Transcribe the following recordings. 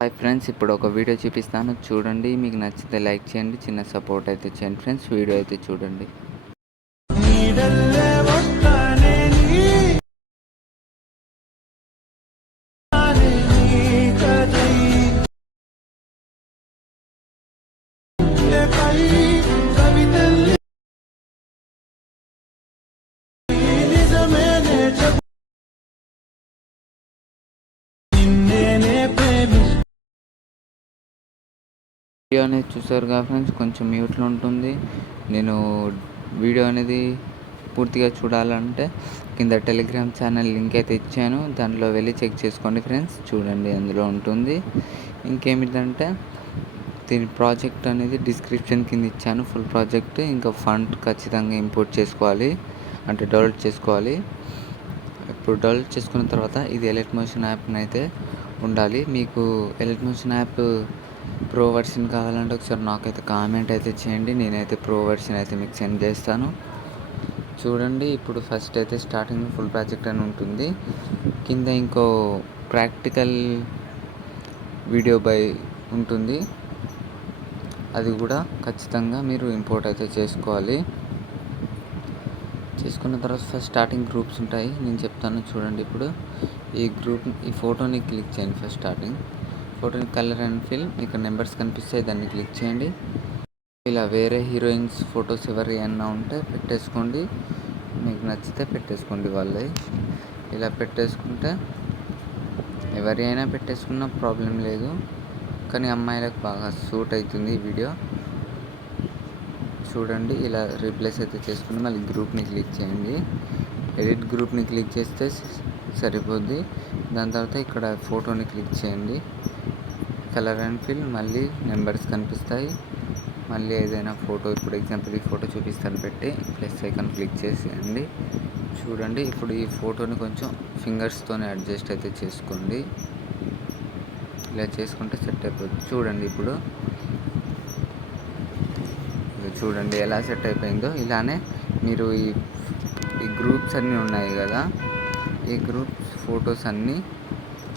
Hi friends, ఇప్పుడు ఒక video చూపిస్తాను చూడండి. మీకు నచ్చితే లైక్ చేయండి, చిన్న సపోర్ట్ అయితే చేయండి ఫ్రెండ్స్. వీడియో అయితే చూడండి. వీడియో అనేది చూసారు కదా ఫ్రెండ్స్, కొంచెం మ్యూట్లో ఉంటుంది. నేను వీడియో అనేది పూర్తిగా చూడాలంటే కింద టెలిగ్రామ్ ఛానల్ లింక్ అయితే ఇచ్చాను, దాంట్లో వెళ్ళి చెక్ చేసుకోండి ఫ్రెండ్స్. చూడండి, అందులో ఉంటుంది. ఇంకేమిటంటే దీని ప్రాజెక్ట్ అనేది డిస్క్రిప్షన్ కింద ఇచ్చాను, ఫుల్ ప్రాజెక్ట్. ఇంకా ఫండ్ ఖచ్చితంగా ఇంపోర్ట్ చేసుకోవాలి, అంటే డౌన్లోడ్ చేసుకోవాలి. ఇప్పుడు డౌన్లోడ్ చేసుకున్న తర్వాత ఇది ఎలైట్ మోషన్ యాప్ని అయితే ఉండాలి. మీకు elite motion app pro version కావాలంటే ఒకసారి నాకైతే కామెంట్ అయితే చేయండి, నేనైతే ప్రో వర్షన్ అయితే మీకు సెండ్ చేస్తాను. చూడండి, ఇప్పుడు ఫస్ట్ అయితే స్టార్టింగ్ ఫుల్ ప్రాజెక్ట్ అని ఉంటుంది. కింద ఇంకో ప్రాక్టికల్ వీడియో బై ఉంటుంది, అది కూడా ఖచ్చితంగా మీరు ఇంపోర్ట్ అయితే చేసుకోవాలి. చేసుకున్న తర్వాత ఫస్ట్ స్టార్టింగ్ గ్రూప్స్ ఉంటాయి, నేను చెప్తాను చూడండి. ఇప్పుడు ఈ ఫోటోని క్లిక్ చేయండి. ఫస్ట్ స్టార్టింగ్ ఫోటోని కలర్ అండ్ ఫిల్, ఇక్కడ నెంబర్స్ కనిపిస్తాయి, దాన్ని క్లిక్ చేయండి. ఇలా వేరే హీరోయిన్స్ ఫొటోస్ ఎవరి అన్నా ఉంటే పెట్టేసుకోండి, మీకు నచ్చితే పెట్టేసుకోండి వాళ్ళవి. ఇలా పెట్టేసుకుంటే ఎవరి అయినా పెట్టేసుకున్న ప్రాబ్లం లేదు, కానీ అమ్మాయిలకు బాగా సూట్ అవుతుంది ఈ వీడియో. చూడండి, ఇలా రీప్లేస్ అయితే చేసుకుని మళ్ళీ గ్రూప్ని క్లిక్ చేయండి. ఎడిట్ గ్రూప్ని క్లిక్ చేస్తే సరిపోద్ది. దాని తర్వాత ఇక్కడ ఫోటోని క్లిక్ చేయండి, కలర్ అండ్ ఫిల్, మళ్ళీ నెంబర్స్ కనిపిస్తాయి. మళ్ళీ ఏదైనా ఫోటో, ఇప్పుడు ఎగ్జాంపుల్ ఈ ఫోటో చూపిస్తాను, పెట్టి ప్లస్ ఐకాన్ క్లిక్ చేసేయండి. చూడండి, ఇప్పుడు ఈ ఫోటోని కొంచెం ఫింగర్స్తోనే అడ్జస్ట్ అయితే చేసుకోండి. ఇలా చేసుకుంటే సెట్ అయిపోతుంది. చూడండి, ఇప్పుడు చూడండి ఎలా సెట్ అయిపోయిందో. ఇలానే మీరు ఈ గ్రూప్స్ అన్నీ ఉన్నాయి కదా, ఈ గ్రూప్స్ ఫొటోస్ అన్నీ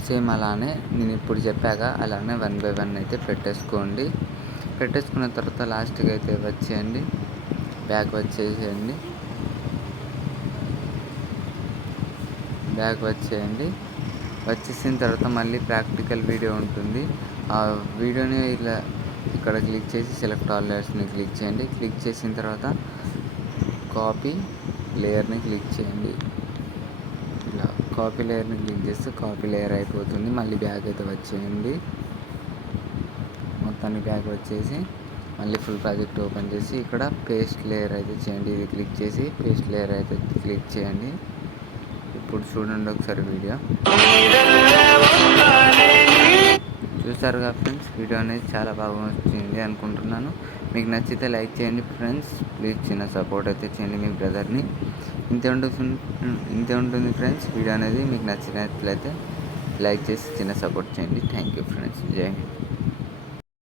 సేమ్ అలానే నేను ఇప్పుడు చెప్పాక అలానే 1 by 1 అయితే పెట్టేసుకోండి. పెట్టేసుకున్న తర్వాత లాస్ట్కి అయితే వచ్చేయండి, బ్యాక్ వచ్చేసేయండి. వచ్చేసిన తర్వాత మళ్ళీ ప్రాక్టికల్ వీడియో ఉంటుంది. ఆ వీడియోని ఇలా ఇక్కడ క్లిక్ చేసి సెలెక్ట్ ఆల్ లేయర్స్ని క్లిక్ చేయండి. క్లిక్ చేసిన తర్వాత కాపీ లేయర్ని క్లిక్ చేయండి. ఇలా కాపీ లేయర్ని క్లిక్ చేస్తే కాపీ లేయర్ అయిపోతుంది. మళ్ళీ బ్యాక్ అయితే వచ్చేయండి, మొత్తాన్ని బ్యాక్ వచ్చేసి మళ్ళీ ఫుల్ ప్రాజెక్ట్ ఓపెన్ చేసి ఇక్కడ పేస్ట్ లేయర్ అయితే చేయండి. ఇది క్లిక్ చేసి పేస్ట్ లేయర్ అయితే క్లిక్ చేయండి. ఇప్పుడు చూడండి ఒకసారి వీడియో. చూసారుగా ఫ్రెండ్స్, వీడియో అనేది చాలా బాగా వచ్చింది అనుకుంటున్నాను. మీకు నచ్చితే లైక్ చేయండి ఫ్రెండ్స్, ప్లీజ్ చిన్న సపోర్ట్ అయితే చేయండి మీ బ్రదర్ని. ఇంతే ఉంటుంది ఫ్రెండ్స్. వీడియో అనేది మీకు నచ్చినట్లయితే లైక్ చేసి చిన్న సపోర్ట్ చేయండి. థ్యాంక్ యూ ఫ్రెండ్స్, జై హింద్.